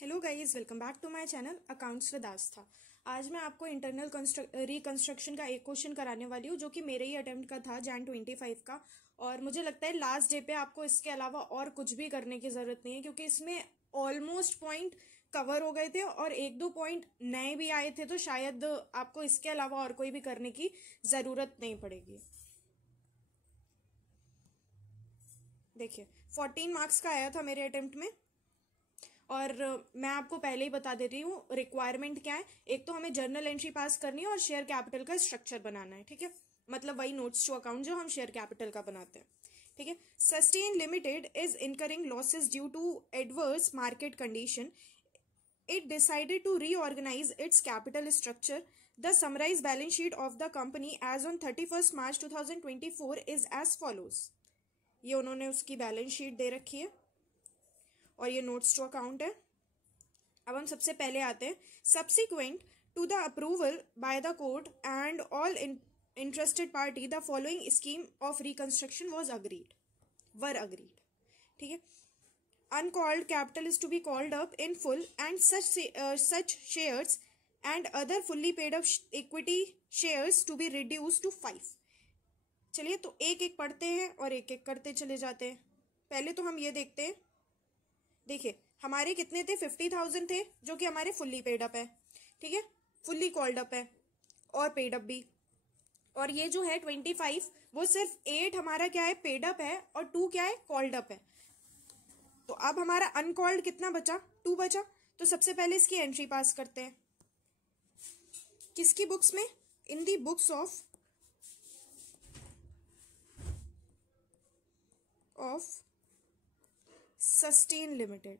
Hello guys, welcome back to my channel accounts with Aastha. आज मैं आपको इंटरनल रिकंस्ट्रक्शन का एक क्वेश्चन कराने वाली हूँ जो कि मेरे ही अटेम्प्ट का था Jan 25 का। और मुझे लगता है लास्ट डे पे आपको इसके अलावा और कुछ भी करने की ज़रूरत नहीं है, क्योंकि इसमें ऑलमोस्ट पॉइंट कवर हो गए थे और एक दो पॉइंट नए भी आए थे, तो शायद आपको इसके अलावा और कोई भी करने की ज़रूरत नहीं पड़ेगी। देखिए, 14 मार्क्स का आया था मेरे अटेम्प्ट में। और मैं आपको पहले ही बता दे रही हूँ रिक्वायरमेंट क्या है। एक तो हमें जर्नल एंट्री पास करनी है और शेयर कैपिटल का स्ट्रक्चर बनाना है, ठीक है। मतलब वही नोट्स टू अकाउंट जो हम शेयर कैपिटल का बनाते हैं, ठीक है। Sustain Limited is incurring losses due to adverse market condition. It decided to reorganize its capital structure. The summarized balance sheet of the company as on 31st March 2024 is as follows. ये उन्होंने उसकी balance sheet दे रखी है और ये notes to account है। अब हम सबसे पहले आते हैं, subsequent to the approval by the court and all interested party the following scheme of reconstruction were agreed, ठीक है। Uncalled capital is to be called up in full and such shares and other fully paid up equity shares to be reduced to 5. चलिए, तो एक एक पढ़ते हैं और एक एक करते चले जाते हैं। पहले तो हम ये देखते हैं। देखिए, हमारे कितने थे? 50,000 थे, जो कि हमारे फुल्ली पेड अप है, ठीक है। फुल्ली कॉल्ड अप है और पेड अप भी। और ये जो है 25, वो सिर्फ 8 हमारा क्या है? पेड अप है, और 2 क्या है? कॉल्ड अप है। तो अब हमारा अनकॉल्ड कितना बचा? 2 बचा। तो सबसे पहले इसकी एंट्री पास करते हैं। किसकी बुक्स में? इन दी बुक्स ऑफ सस्टेन लिमिटेड।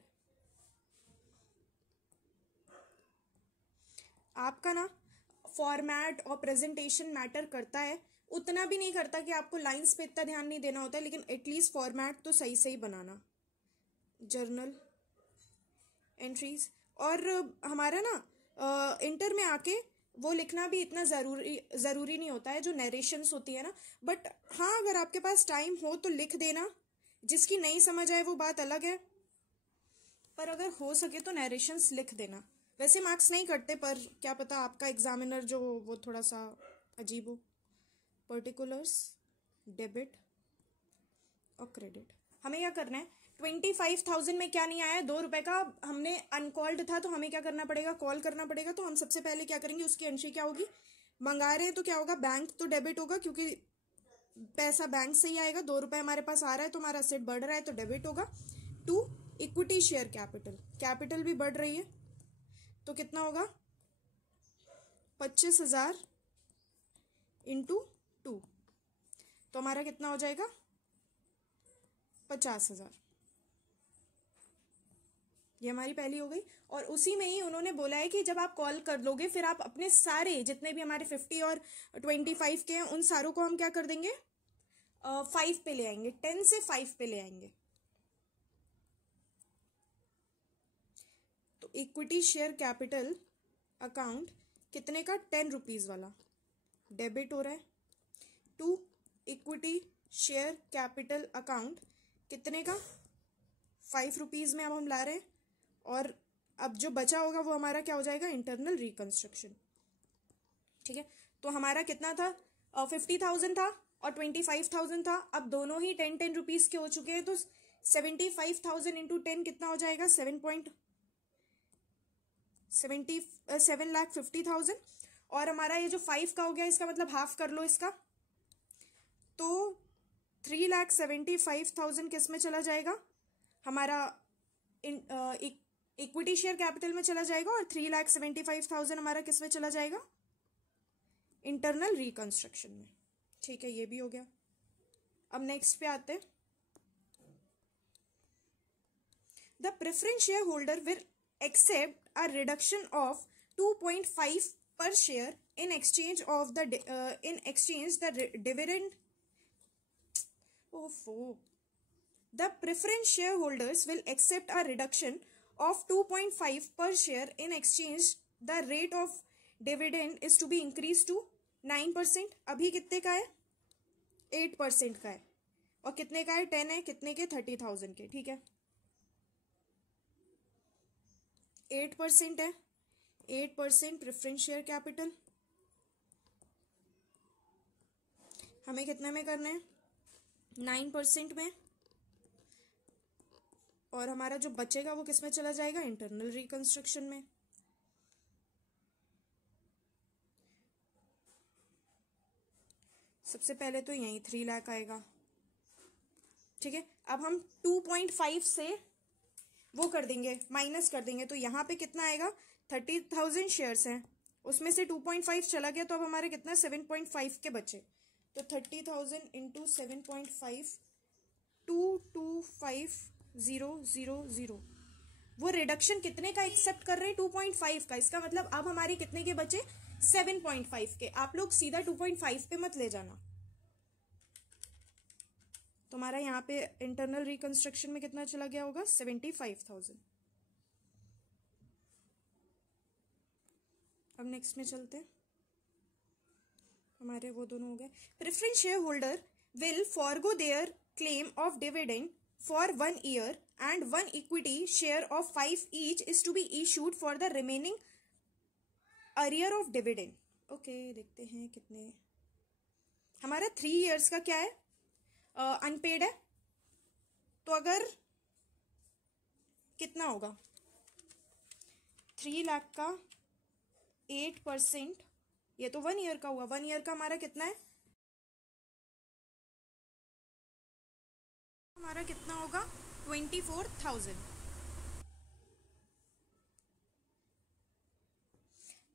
आपका ना फॉर्मेट और प्रेजेंटेशन मैटर करता है, उतना भी नहीं करता कि आपको लाइंस पे इतना ध्यान नहीं देना होता है, लेकिन एटलीस्ट फॉर्मेट तो सही सही बनाना। जर्नल एंट्रीज, और हमारा ना इंटर में आके वो लिखना भी इतना ज़रूरी नहीं होता है, जो नरेशंस होती है ना। बट हाँ, अगर आपके पास टाइम हो तो लिख देना। जिसकी नहीं समझ आए वो बात अलग है, पर अगर हो सके तो नरेशंस लिख देना। वैसे मार्क्स नहीं कटते, पर क्या पता आपका एग्जामिनर जो वो थोड़ा सा अजीब हो। पर्टिकुलर्स, डेबिट और क्रेडिट। हमें क्या करना है? 25,000 में क्या नहीं आया? 2 रुपए का हमने अनकॉल्ड था, तो हमें क्या करना पड़ेगा? कॉल करना पड़ेगा। तो हम सबसे पहले क्या करेंगे? उसकी एंट्री क्या होगी? मंगा रहे हैं तो क्या होगा? बैंक तो डेबिट होगा, क्योंकि पैसा बैंक से ही आएगा। 2 रुपए हमारे पास आ रहा है तो हमारा असेट बढ़ रहा है, तो डेबिट होगा। 2 इक्विटी शेयर कैपिटल, कैपिटल भी बढ़ रही है, तो कितना होगा? 25,000 इंटू 2, तो हमारा कितना हो जाएगा? 50,000। ये हमारी पहली हो गई। और उसी में ही उन्होंने बोला है कि जब आप कॉल कर लोगे, फिर आप अपने सारे जितने भी हमारे 50 और 25 के हैं, उन सारों को हम क्या कर देंगे? 5 पे ले आएंगे। 10 से 5 पे ले आएंगे। तो इक्विटी शेयर कैपिटल अकाउंट कितने का? 10 रुपीज वाला डेबिट हो रहा है। 2 इक्विटी शेयर कैपिटल अकाउंट कितने का? 5 रुपीज में अब हम ला रहे हैं। और अब जो बचा होगा वो हमारा क्या हो जाएगा? इंटरनल रिकंस्ट्रक्शन, ठीक है। तो हमारा कितना था? 50,000 था और 25,000 था। अब दोनों ही 10-10 रुपीज के हो चुके हैं, तो 75,000 इंटू 10 कितना हो जाएगा? 7,50,000। और हमारा ये जो 5 का हो गया, इसका मतलब हाफ कर लो इसका, तो 3,75,000 किस में चला जाएगा? हमारा इक्विटी शेयर कैपिटल में चला जाएगा, और 3,75,000 हमारा किस में चला जाएगा? इंटरनल रिकंस्ट्रक्शन में, ठीक है। ये भी हो गया। अब नेक्स्ट पे आते हैं। The preference share holder will accept a reduction of 2.5 per share in exchange the dividend. The preference shareholders will accept a reduction of 2.5 per share in exchange. The rate of dividend is to be increased to 9%. अभी कितने का है? 8% का है। और कितने का है? 10 है। कितने के? 30,000 के, ठीक है। 8% है, 8% प्रेफरेंस शेयर कैपिटल हमें कितने में करना है, 9% में, और हमारा जो बचेगा वो किस में चला जाएगा, इंटरनल रिकंस्ट्रक्शन में। सबसे पहले तो यही 3 लाख आएगा, ठीक है। अब हम 2.5 से वो कर देंगे, माइनस कर देंगे, तो यहाँ पे कितना आएगा, 30,000 शेयर्स हैं, उसमें से 2.5 चला गया, तो अब हमारे कितना 7.5 के बचे, तो 30,000 इंटू 7.5, 225,000। वो रिडक्शन कितने का एक्सेप्ट कर रहे हैं, 2.5 का। इसका मतलब अब हमारे कितने के बचे, 7.5 के। आप लोग सीधा 2.5 पे मत ले जाना। तुम्हारा यहाँ पे इंटरनल रिकंस्ट्रक्शन में कितना चला गया होगा, 75,000। अब नेक्स्ट में चलते हैं, हमारे वो दोनों हो गए। Preference share holder will forgo their claim of dividend for 1 year and 1 equity share of 5 each is to be issued for the remaining arrear of dividend. Okay, देखते हैं कितने। हमारा 3 ईयर्स का क्या है, अनपेड है, तो अगर कितना होगा, 3 लाख का 8%, ये तो 1 ईयर का हुआ, 1 ईयर का हमारा कितना है, हमारा कितना होगा, 24,000।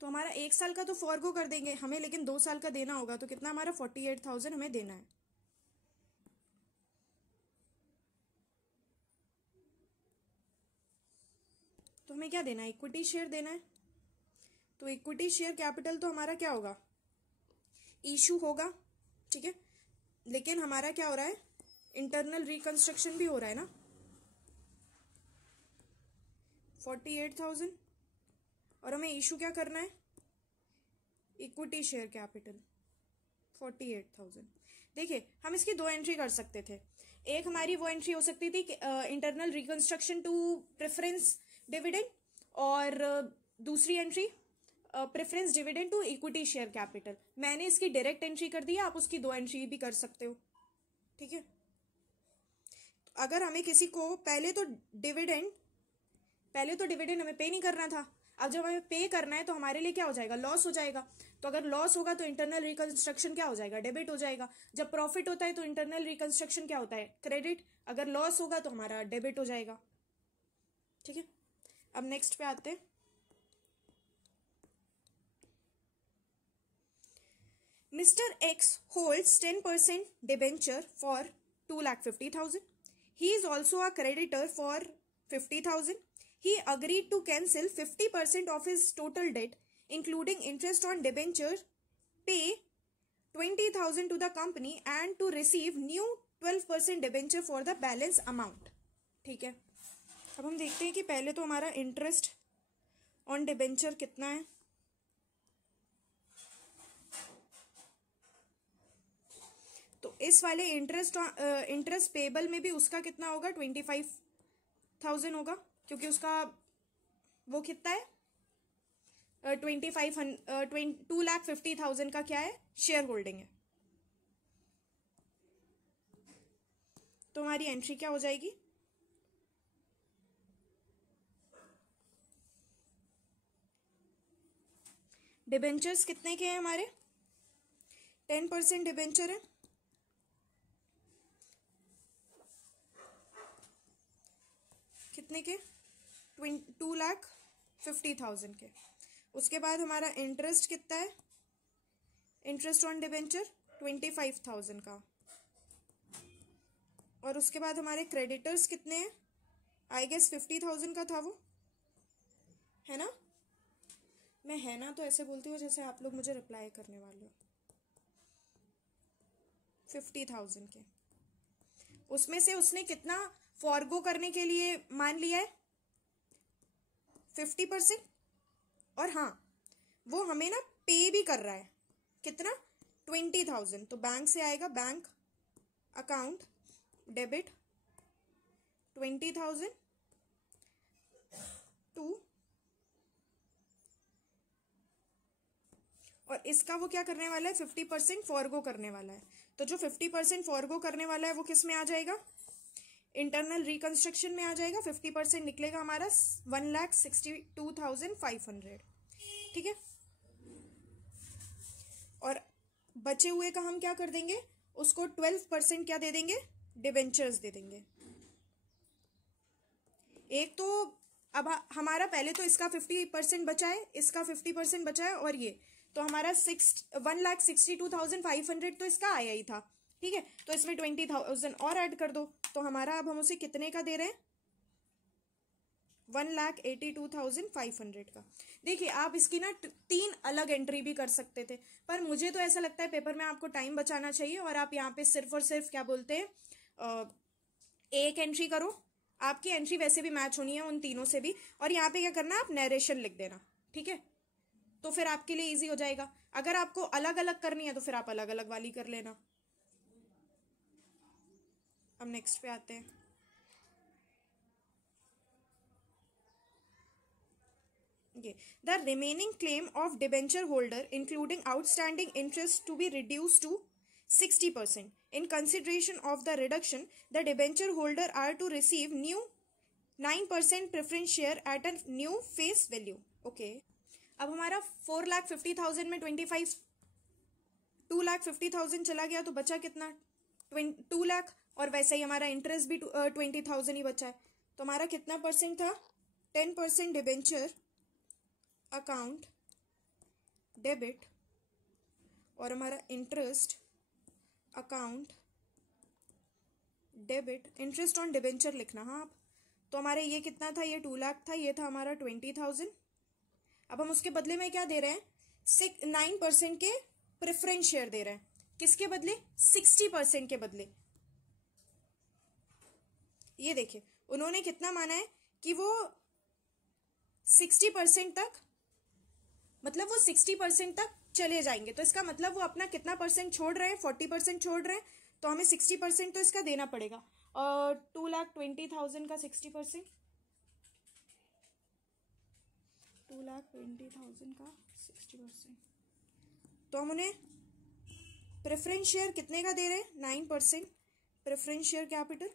तो हमारा 1 साल का तो फॉरगो कर देंगे हमें, लेकिन 2 साल का देना होगा, तो कितना हमारा 48,000 हमें देना है। तो हमें क्या देना है, इक्विटी शेयर देना है। तो इक्विटी शेयर कैपिटल तो हमारा क्या होगा, इशू होगा, ठीक है। लेकिन हमारा क्या हो रहा है, इंटरनल रिकंस्ट्रक्शन भी हो रहा है ना, 48,000, और हमें इशू क्या करना है, इक्विटी शेयर कैपिटल 48,000। देखिए, हम इसकी 2 एंट्री कर सकते थे। एक हमारी वो एंट्री हो सकती थी कि internal reconstruction to preference dividend, और दूसरी entry preference dividend to equity share capital. मैंने इसकी डायरेक्ट एंट्री कर दी है, आप उसकी 2 एंट्री भी कर सकते हो, ठीक है। अगर हमें किसी को पहले तो डिविडेंड हमें पे नहीं करना था, अब जब हमें पे करना है तो हमारे लिए क्या हो जाएगा, लॉस हो जाएगा। तो अगर लॉस होगा तो इंटरनल रिकंस्ट्रक्शन क्या हो जाएगा, डेबिट हो जाएगा। जब प्रॉफिट होता है तो इंटरनल रिकंस्ट्रक्शन क्या होता है, क्रेडिट। अगर लॉस होगा तो हमारा डेबिट हो जाएगा, ठीक है। अब नेक्स्ट पे आते हैं। Mr. X holds 10% debenture for 2,50,000. He is also a creditor for 50,000. He agreed to cancel 50% of his total debt, including interest on debenture, pay 20,000 to the company, and to receive new 12% debenture for the balance amount. ठीक है। अब हम देखते हैं कि पहले तो हमारा इंटरेस्ट ऑन डिबेंचर कितना है। तो इस वाले इंटरेस्ट पेबल में भी उसका कितना होगा, 25,000 होगा, क्योंकि उसका वो कितना है, 2,50,000 का क्या है, शेयर होल्डिंग है। तो हमारी एंट्री क्या हो जाएगी, डिबेंचर्स कितने के हैं हमारे, 10% डिबेंचर है, कितने के, 2,50,000 के। उसके बाद हमारा इंटरेस्ट कितना है, इंटरेस्ट ऑन डिबेंचर 25,000 का। और उसके बाद हमारे क्रेडिटर्स कितने हैं, आई गेस 50,000 का था वो, है ना। मैं है ना तो ऐसे बोलती हूँ जैसे आप लोग मुझे रिप्लाई करने वाले हो। 50,000 के, उसमें से उसने कितना फॉरगो करने के लिए मान लिया है, 50%। और हाँ, वो हमें ना पे भी कर रहा है, कितना, 20,000। तो बैंक से आएगा, बैंक अकाउंट डेबिट 20,000 टू और इसका वो क्या करने वाला है, 50% फॉरगो करने वाला है। तो जो 50% फॉरगो करने वाला है वो किस में आ जाएगा, इंटरनल रिकंस्ट्रक्शन में आ जाएगा। 50% निकलेगा हमारा 1,62,500, ठीक है। और बचे हुए का हम क्या कर देंगे, उसको 12% क्या दे देंगे, डिबेंचर्स दे देंगे। एक तो अब हमारा पहले तो इसका 50% बचा है, इसका 50% बचा है, और ये तो हमारा 1,62,500 तो इसका आया ही था, ठीक है। तो इसमें 20,000 और ऐड कर दो, तो हमारा अब हम उसे कितने का दे रहे हैं, 1,82,500 का। देखिए आप इसकी ना 3 अलग एंट्री भी कर सकते थे, पर मुझे तो ऐसा लगता है पेपर में आपको टाइम बचाना चाहिए, और आप यहाँ पे सिर्फ और सिर्फ क्या बोलते हैं, एक एंट्री करो। आपकी एंट्री वैसे भी मैच होनी है उन तीनों से भी, और यहाँ पे क्या करना है, आप नरेशन लिख देना, ठीक है। तो फिर आपके लिए इजी हो जाएगा। अगर आपको अलग अलग करनी है तो फिर आप अलग अलग वाली कर लेना। अब नेक्स्ट पे आते हैं। The remaining claim of debenture holder, including outstanding interest, to be reduced to 60%. In consideration of the reduction, the debenture holder are to receive new 9% preference share at a new face value. Okay. अब हमारा 4,50,000 में 2,50,000 चला गया, तो बचा कितना, 2 लाख, और वैसे ही हमारा इंटरेस्ट भी 20,000 ही बचा है। तो हमारा कितना परसेंट था, 10% डिबेंचर अकाउंट डेबिट, और हमारा interest account debit, interest on debenture लिखना, हाँ आप। तो हमारे ये कितना था, ये 2 लाख था, ये था हमारा 20,000। अब हम उसके बदले में क्या दे रहे हैं, 9% के प्रेफरेंस शेयर दे रहे हैं। किसके बदले, 60% के बदले। ये देखिए उन्होंने कितना माना है कि वो 60% तक, मतलब वो 60% तक चले जाएंगे, तो इसका मतलब वो अपना कितना परसेंट छोड़ रहे हैं, 40% छोड़ रहे हैं, तो हमें 60% तो इसका देना पड़ेगा। और 2,20,000 का 60%, 2,20,000 का 60%, तो हम उन्हें प्रेफरेंस शेयर कितने का दे रहे हैं, 9% प्रेफरेंस शेयर कैपिटल,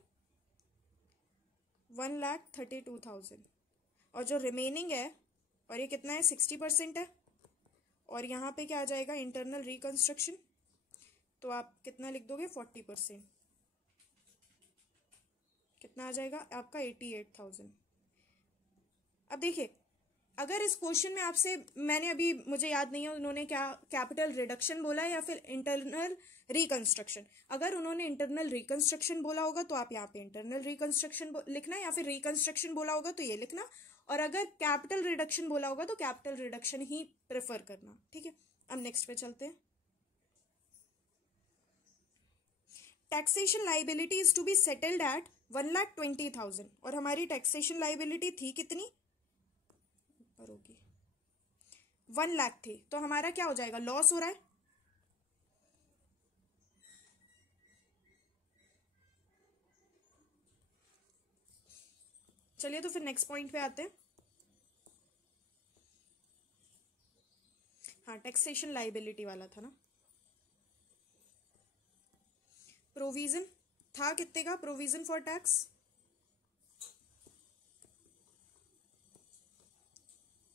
1,32,000। और जो रिमेनिंग है, और ये कितना है, 60% है, और यहाँ पे क्या आ जाएगा, इंटरनल रिकंस्ट्रक्शन, तो आप कितना लिख दोगे, 40%, कितना आ जाएगा आपका, 88,000। अब देखिए अगर इस क्वेश्चन में आपसे, मैंने अभी मुझे याद नहीं है उन्होंने क्या कैपिटल रिडक्शन बोला है या फिर इंटरनल रिकंस्ट्रक्शन। अगर उन्होंने इंटरनल रिकंस्ट्रक्शन बोला होगा तो आप यहाँ पे इंटरनल रिकंस्ट्रक्शन लिखना, या फिर रिकंस्ट्रक्शन बोला होगा तो ये लिखना, और अगर कैपिटल रिडक्शन बोला होगा तो कैपिटल रिडक्शन ही प्रेफर करना, ठीक है। अब नेक्स्ट पे चलते हैं। Taxation liability is to be settled at 1,20,000, और हमारी टैक्सेशन लाइबिलिटी थी कितनी, ऊपर होगी 1 लाख थी, तो हमारा क्या हो जाएगा, लॉस हो रहा है। चलिए तो फिर नेक्स्ट पॉइंट पे आते हैं। हाँ टैक्सेशन लाइबिलिटी वाला था ना, प्रोविजन था कितने का, प्रोविजन फॉर टैक्स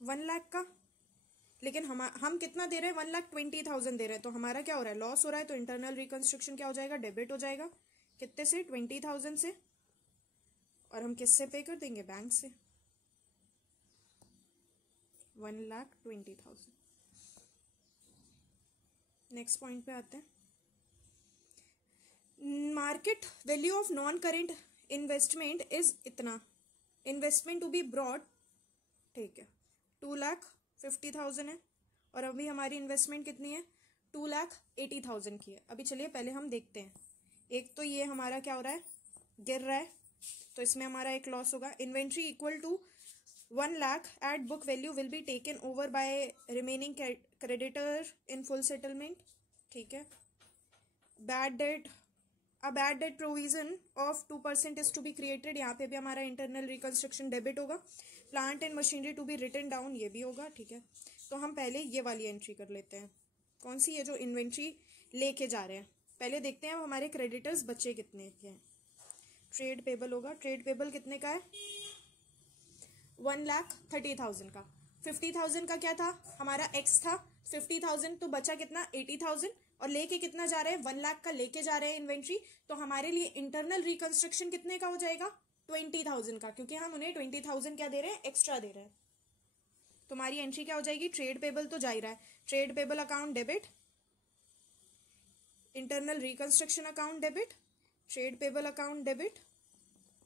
1 लाख का, लेकिन हम कितना दे रहे हैं, 1,20,000 दे रहे हैं, तो हमारा क्या हो रहा है, लॉस हो रहा है। तो इंटरनल रिकंस्ट्रक्शन क्या हो जाएगा, डेबिट हो जाएगा, कितने से, 20,000 से, और हम किससे पे कर देंगे, बैंक से, 1,20,000। नेक्स्ट पॉइंट पे आते हैं। Market value of non current investment is इतना, इन्वेस्टमेंट टू बी ब्रॉड, ठीक है, 2,50,000 है, और अभी हमारी इन्वेस्टमेंट कितनी है, 2,80,000 की है। अभी चलिए पहले हम देखते हैं। एक तो ये हमारा क्या हो रहा है, गिर रहा है, तो इसमें हमारा एक लॉस होगा। Inventory equal to 1 lakh at book value will be taken over by remaining creditor in full settlement, ठीक है। Bad debt, a bad debt provision of 2% is to be created, यहाँ पे भी हमारा इंटरनल रिकंस्ट्रक्शन डेबिट होगा। Plant and machinery to be written down, ये भी होगा, ठीक है। तो हम पहले ये वाली एंट्री कर लेते हैं। कौन सी? ये जो इन्वेंट्री लेके जा रहे हैं। पहले देखते हैं हमारे क्रेडिटर्स बचे कितने के हैं। ट्रेड पेबल होगा, ट्रेड पेबल कितने का है? 1,30,000 का। 50,000 का क्या था हमारा? एक्स था। 50,000 तो बचा कितना? 80,000। और लेके कितना जा रहे हैं? 1 लाख का लेके जा रहे हैं इन्वेंट्री। तो हमारे लिए इंटरनल रिकंस्ट्रक्शन कितने का हो जाएगा? 20,000 का, क्योंकि हम उन्हें 20,000 क्या दे रहे हैं? एक्स्ट्रा दे रहे हैं। तुम्हारी एंट्री क्या हो जाएगी? ट्रेड पेबल तो जा ही रहा है, trade payable account debit, internal reconstruction account debit, trade payable account debit.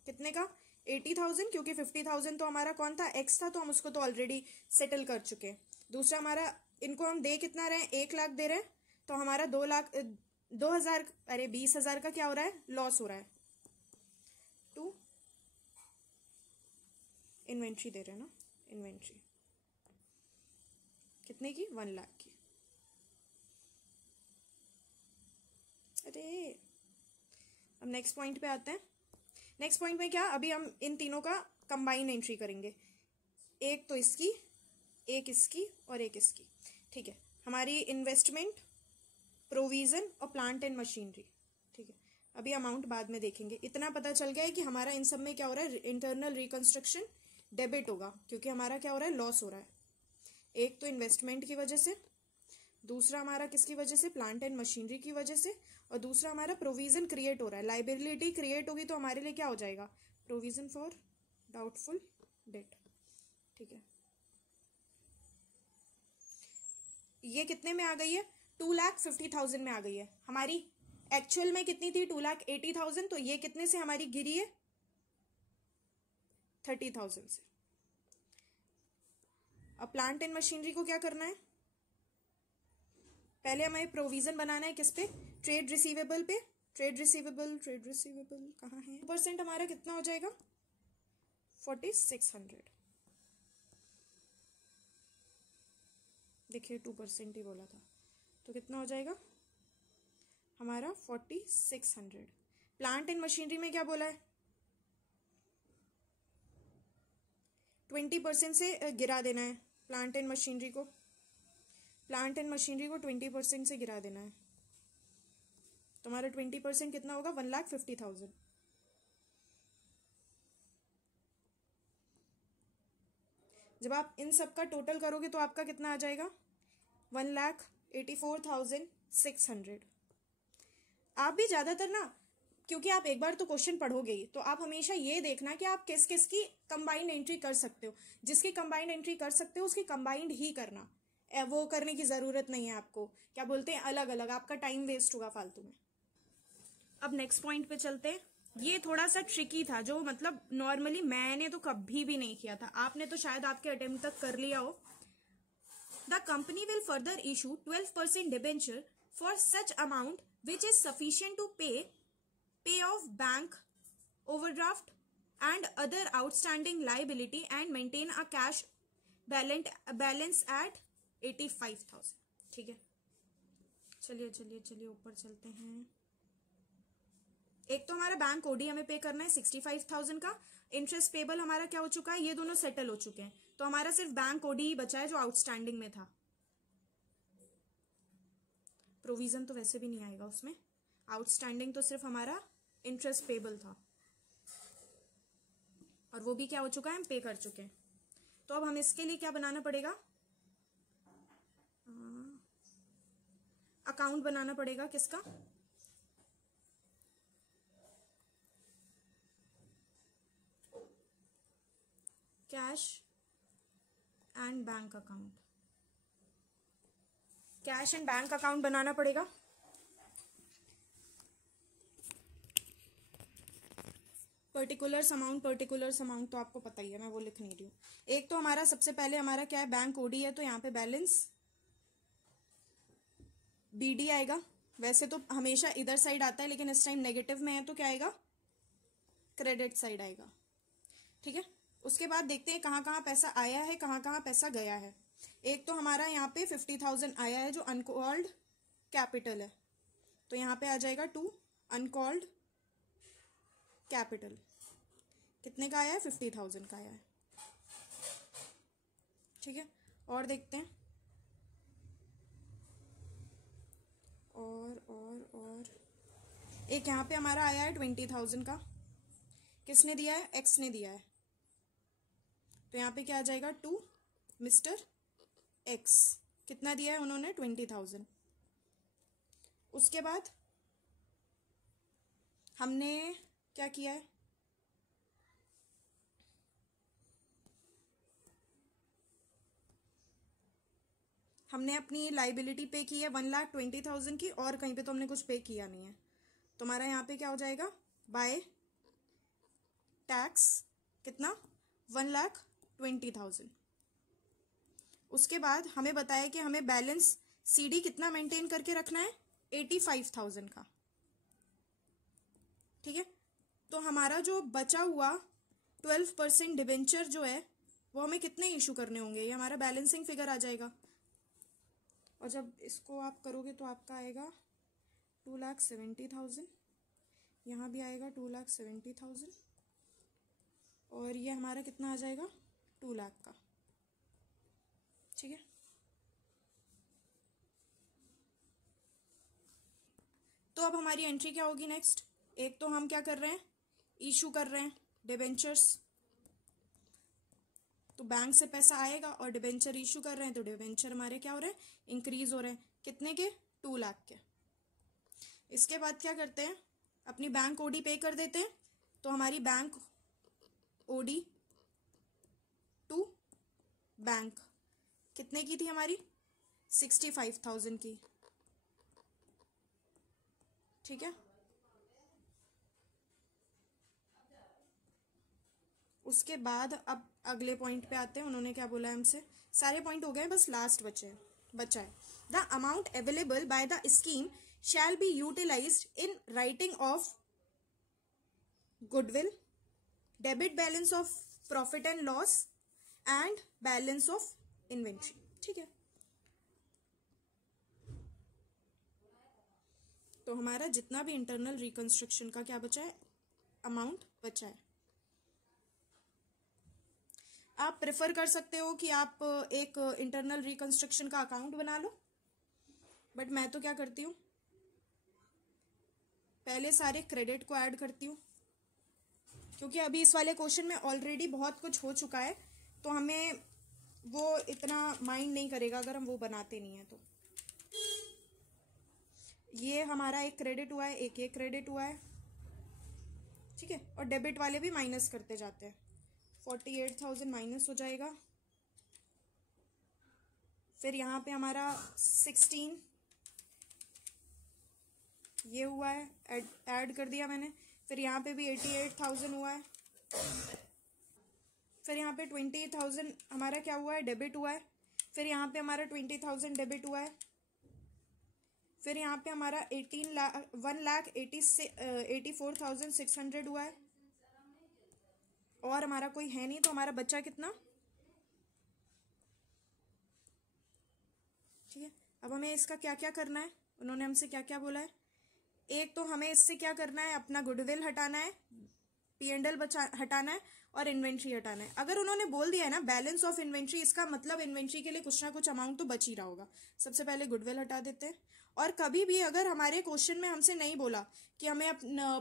कितने का? 80,000, क्योंकि 50,000 तो हमारा कौन था? एक्स था, तो हम उसको तो ऑलरेडी सेटल कर चुके हैं। दूसरा हमारा, इनको हम दे कितना रहे हैं? 1 लाख दे रहे हैं, तो हमारा 2,000 अरे 20,000 का क्या हो रहा है? लॉस हो रहा है। टू इन्वेंट्री दे रहे हैं ना, इन्वेंट्री कितने की? 1 लाख की। अरे अब नेक्स्ट पॉइंट पे आते हैं। नेक्स्ट पॉइंट में क्या? अभी हम इन तीनों का कंबाइन एंट्री करेंगे, एक तो इसकी, एक इसकी और एक इसकी। ठीक है, हमारी इन्वेस्टमेंट, प्रोविजन और प्लांट एंड मशीनरी। ठीक है, अभी अमाउंट बाद में देखेंगे। इतना पता चल गया है कि हमारा इन सब में क्या हो रहा है? इंटरनल रिकंस्ट्रक्शन डेबिट होगा, क्योंकि हमारा क्या हो रहा है? लॉस हो रहा है। एक तो इन्वेस्टमेंट की वजह से, दूसरा हमारा किसकी वजह से? प्लांट एंड मशीनरी की वजह से, और दूसरा हमारा प्रोविजन क्रिएट हो रहा है। लाइबिलिटी क्रिएट होगी तो हमारे लिए क्या हो जाएगा? Provision for doubtful debt. ठीक है, ये कितने में आ गई है? 2,50,000 में आ गई है। हमारी एक्चुअल में कितनी थी? 2,80,000। तो ये कितने से हमारी गिरी है? 30,000 से। अब प्लांट एंड मशीनरी को क्या करना है? पहले हमें प्रोविजन बनाना है किस पे? ट्रेड रिसीवेबल पे। ट्रेड रिसीवेबल कहाँ है? 2% हमारा कितना हो जाएगा? 4,600। देखिए 2% ही बोला था, तो कितना हो जाएगा हमारा? 4,600। प्लांट एंड मशीनरी में क्या बोला है? 20% से गिरा देना है प्लांट एंड मशीनरी को। प्लांट एंड मशीनरी को 20% से गिरा देना है। तुम्हारा 20% कितना होगा? 1,50,000। जब आप इन सब का टोटल करोगे तो आपका कितना आ जाएगा? 1,84,600। आप भी ज्यादातर ना, क्योंकि आप एक बार तो क्वेश्चन पढ़ोगे ही, तो आप हमेशा ये देखना कि आप किस किस की कंबाइंड एंट्री कर सकते हो। जिसकी कंबाइंड एंट्री कर सकते हो उसकी कंबाइंड ही करना, वो करने की जरूरत नहीं है आपको। क्या बोलते हैं? अलग अलग, आपका टाइम वेस्ट होगा फालतू में। अब नेक्स्ट पॉइंट पे चलते हैं। ये थोड़ा सा ट्रिकी था, जो मतलब नॉर्मली मैंने तो कभी भी नहीं किया था, आपने तो शायद आपके अटेम्प्ट तक कर लिया हो। The company will further issue 12% debenture for such amount which is sufficient to pay off bank overdraft and other outstanding liability and maintain a cash balance at 85,000। ठीक है, चलिए चलिए चलिए ऊपर चलते हैं। एक तो हमारा बैंक ओडी हमें पे करना है 65,000 का। इंटरेस्ट पेबल हमारा क्या हो चुका है? ये दोनों सेटल हो चुके हैं, तो हमारा सिर्फ बैंक ओडी ही बचा है जो आउटस्टैंडिंग में था। प्रोविजन तो वैसे भी नहीं आएगा उसमें, आउटस्टैंडिंग तो सिर्फ हमारा इंटरेस्ट पेबल था, और वो भी क्या हो चुका है? हम पे कर चुके हैं। तो अब हम इसके लिए क्या बनाना पड़ेगा? अकाउंट बनाना पड़ेगा। किसका? Cash and bank account. Cash and bank account बनाना पड़ेगा। पर्टिकुलर्स अमाउंट तो आपको पता ही है, मैं वो लिख नहीं रही हूँ। एक तो हमारा सबसे पहले हमारा क्या है? बैंक ओडी है, तो यहाँ पे बैलेंस बीडी आएगा। वैसे तो हमेशा इधर साइड आता है, लेकिन इस टाइम नेगेटिव में है तो क्या आएगा? क्रेडिट साइड आएगा। ठीक है, उसके बाद देखते हैं कहाँ कहाँ पैसा आया है, कहाँ कहाँ पैसा गया है। एक तो हमारा यहाँ पे 50,000 आया है जो अनकॉल्ड कैपिटल है, तो यहाँ पे आ जाएगा 2 अनकॉल्ड कैपिटल। कितने का आया है? 50,000 का आया है। ठीक है, और देखते हैं। एक यहाँ पे हमारा आया है 20,000 का, किसने दिया है? एक्स ने दिया है। तो यहाँ पे क्या आ जाएगा? To Mister X. कितना दिया है उन्होंने? 20,000। उसके बाद हमने क्या किया है? हमने अपनी लाइबिलिटी पे की है 1,20,000 की, और कहीं पे तो हमने कुछ पे किया नहीं है। तो हमारा यहाँ पे क्या हो जाएगा? बाय टैक्स कितना? 1,20,000। उसके बाद हमें बताया कि हमें बैलेंस सीडी कितना मेंटेन करके रखना है? 85,000 का। ठीक है, तो हमारा जो बचा हुआ 12% डिबेंचर जो है वो हमें कितने इशू करने होंगे? ये हमारा बैलेंसिंग फिगर आ जाएगा। और जब इसको आप करोगे तो आपका आएगा 2,70,000, यहाँ भी आएगा 2,70,000, और ये हमारा कितना आ जाएगा? 2 लाख का। ठीक है, तो अब हमारी एंट्री क्या होगी नेक्स्ट? एक तो हम क्या कर रहे हैं? इशू कर रहे हैं डिबेंचर्स, तो बैंक से पैसा आएगा, और डिबेंचर इशू कर रहे हैं तो डिबेंचर हमारे क्या हो रहे हैं? इंक्रीज हो रहे हैं। कितने के? 2 लाख के। इसके बाद क्या करते हैं? अपनी बैंक ओडी पे कर देते हैं। तो हमारी बैंक ओडी टू बैंक कितने की थी हमारी? 65,000 की। ठीक है, उसके बाद अब अगले पॉइंट पे आते हैं। उन्होंने क्या बोला है हमसे? सारे पॉइंट हो गए, बस लास्ट बचा है। The amount available by the scheme shall be utilised in writing off goodwill, debit balance of profit and loss and balance of inventory. ठीक है, तो हमारा जितना भी इंटरनल रिकंस्ट्रक्शन का क्या बचा है? अमाउंट बचा है। आप प्रेफर कर सकते हो कि आप एक इंटरनल रिकंस्ट्रक्शन का अकाउंट बना लो, बट मैं तो क्या करती हूँ? पहले सारे क्रेडिट को ऐड करती हूँ, क्योंकि अभी इस वाले क्वेश्चन में ऑलरेडी बहुत कुछ हो चुका है, तो हमें वो इतना माइंड नहीं करेगा अगर हम वो बनाते नहीं हैं। तो ये हमारा एक क्रेडिट हुआ है, एक क्रेडिट हुआ है। ठीक है, और डेबिट वाले भी माइनस करते जाते हैं। 48,000 माइनस हो जाएगा। फिर यहाँ पे हमारा 16 ये हुआ है, ऐड कर दिया मैंने। फिर यहाँ पे भी 88,000 हुआ है। फिर यहाँ पे 20,000 हमारा क्या हुआ है? डेबिट हुआ है। फिर यहाँ पे हमारा 20,000 डेबिट हुआ है। फिर यहाँ पे हमारा 1,84,600 हुआ है, और हमारा कोई है नहीं, तो हमारा बच्चा कितना? ठीक है, अब हमें इसका क्या क्या करना है? उन्होंने हमसे क्या क्या बोला है? एक तो हमें इससे क्या करना है? अपना गुडविल हटाना है, P&L हटाना है, और इन्वेंट्री हटाना है। अगर उन्होंने बोल दिया है ना बैलेंस ऑफ इन्वेंट्री, इसका मतलब इन्वेंट्री के लिए कुछ ना कुछ अमाउंट तो बच ही रहा होगा। सबसे पहले गुडविल हटा देते हैं। और कभी भी अगर हमारे क्वेश्चन में हमसे नहीं बोला कि हमें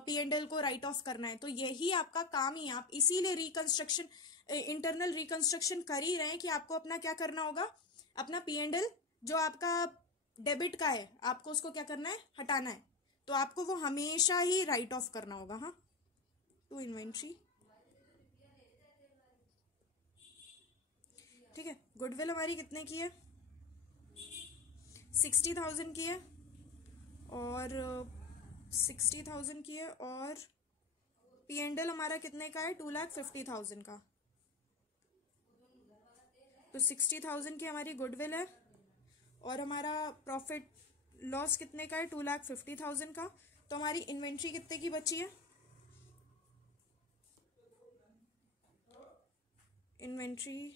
P&L को राइट ऑफ करना है, तो यही आपका काम ही, आप इसीलिए रिकंस्ट्रक्शन इंटरनल रिकंस्ट्रक्शन कर ही रहे हैं कि आपको अपना क्या करना होगा? अपना P&L जो आपका डेबिट का है, आपको उसको क्या करना है? हटाना है। तो आपको वो हमेशा ही राइट ऑफ करना होगा। हाँ, टू इन्वेंट्री। ठीक है, गुडविल हमारी कितने की है? 60,000 की है, और 60,000 की है, और P&L हमारा कितने का है? 2,50,000 का। तो 60,000 की हमारी गुडविल है, और हमारा प्रॉफिट लॉस कितने का है? 2,50,000 का। तो हमारी इन्वेंट्री कितने की बची है? इन्वेंट्री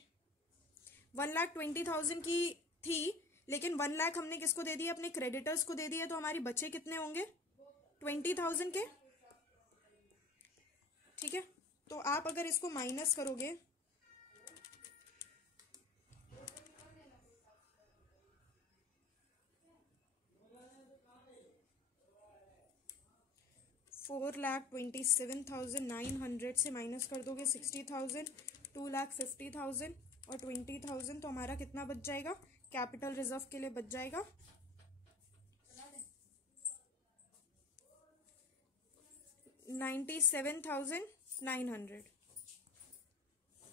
1,20,000 की थी, लेकिन 1 लाख हमने किसको दे दिया? अपने क्रेडिटर्स को दे दिया। तो हमारी बचे कितने होंगे? 20,000 के। ठीक है, तो आप अगर इसको माइनस करोगे 4,27,900 से माइनस कर दोगे 60,000, 2,50,000 और 20,000, तो हमारा कितना बच जाएगा कैपिटल रिजर्व के लिए? बच जाएगा 97,900।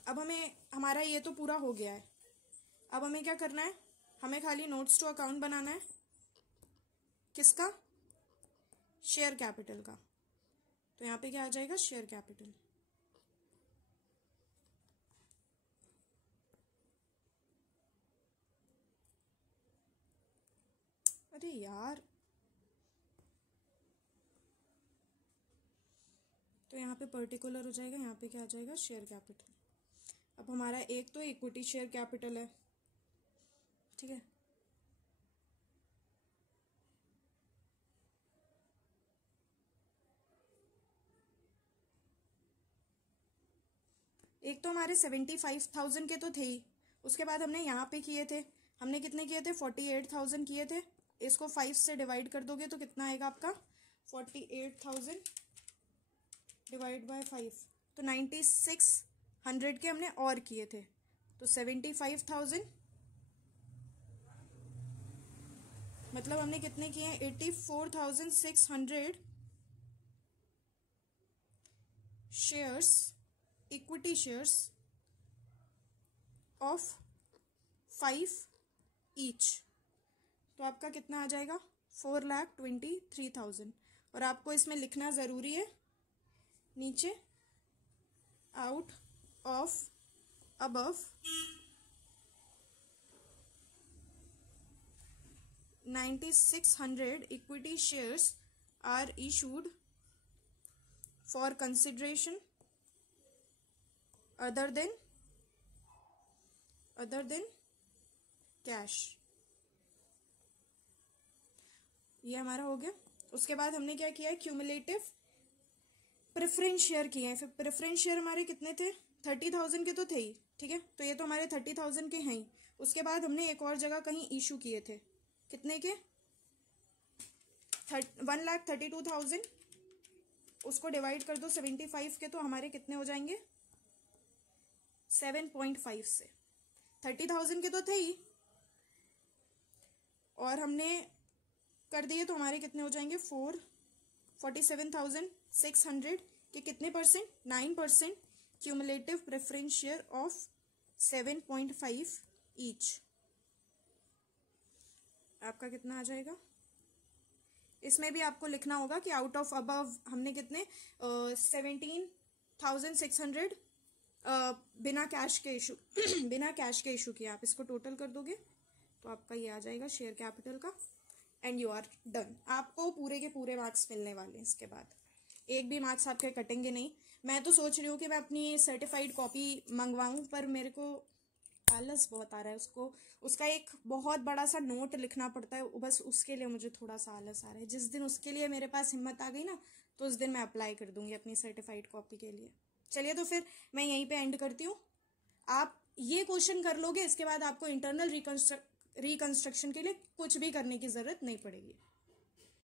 अब हमें हमारा ये तो पूरा हो गया है। अब हमें क्या करना है? हमें खाली नोट्स टू अकाउंट बनाना है। किसका? शेयर कैपिटल का। तो यहाँ पे क्या आ जाएगा? Share capital. अरे यार, तो यहाँ पे पर्टिकुलर हो जाएगा, यहाँ पे क्या आ जाएगा? Share capital. अब हमारा एक तो इक्विटी शेयर कैपिटल है, ठीक है। एक तो हमारे 75,000 के तो थे ही, उसके बाद हमने यहाँ पे किए थे, हमने कितने किए थे? 48,000 किए थे। इसको 5 से डिवाइड कर दोगे तो कितना आएगा आपका? 48,000 डिवाइड बाय 5, तो 9600 के हमने और किए थे, तो 75,000 मतलब हमने कितने किए हैं? 84,600 shares, equity shares of 5 each. तो आपका कितना आ जाएगा? 4,23,000। और आपको इसमें लिखना ज़रूरी है नीचे, out of above 9600 equity shares are issued for consideration other than cash। ये हमारा हो गया। उसके बाद हमने क्या किया है? क्यूमुलेटिव प्रेफरेंस शेयर किए हैं। फिर प्रेफरेंस शेयर हमारे कितने थे? 30,000 के तो थे ही, ठीक है, तो ये तो हमारे 30,000 के हैं ही। उसके बाद हमने एक और जगह कहीं इशू किए थे, कितने के? 1,32,000। उसको डिवाइड कर दो 75 के, तो हमारे कितने हो जाएंगे? 7.5 से। 30,000 के तो थे ही और हमने कर दिए, तो हमारे कितने हो जाएंगे? 47,600 के कितने percent? 9% cumulative preference share of 7.5 each. आपका कितना आ जाएगा? इसमें भी आपको लिखना होगा कि आउट ऑफ अबव हमने कितने 17,600 बिना कैश के इशू बिना कैश के इशू किया। आप इसको टोटल कर दोगे तो आपका ये आ जाएगा शेयर कैपिटल का, एंड यू आर डन। आपको पूरे के पूरे मार्क्स मिलने वाले हैं। इसके बाद एक भी मार्क्स आपके कटेंगे नहीं। मैं तो सोच रही हूँ कि मैं अपनी सर्टिफाइड कॉपी मंगवाऊँ, पर मेरे को आलस बहुत आ रहा है। उसका एक बहुत बड़ा सा नोट लिखना पड़ता है, बस उसके लिए मुझे थोड़ा सा आलस आ रहा है। जिस दिन उसके लिए मेरे पास हिम्मत आ गई ना, तो उस दिन मैं अप्लाई कर दूंगी अपनी सर्टिफाइड कॉपी के लिए। चलिए, तो फिर मैं यहीं पे एंड करती हूँ। आप ये क्वेश्चन कर लोगे, इसके बाद आपको इंटरनल रिकंस्ट्रक्शन के लिए कुछ भी करने की जरूरत नहीं पड़ेगी।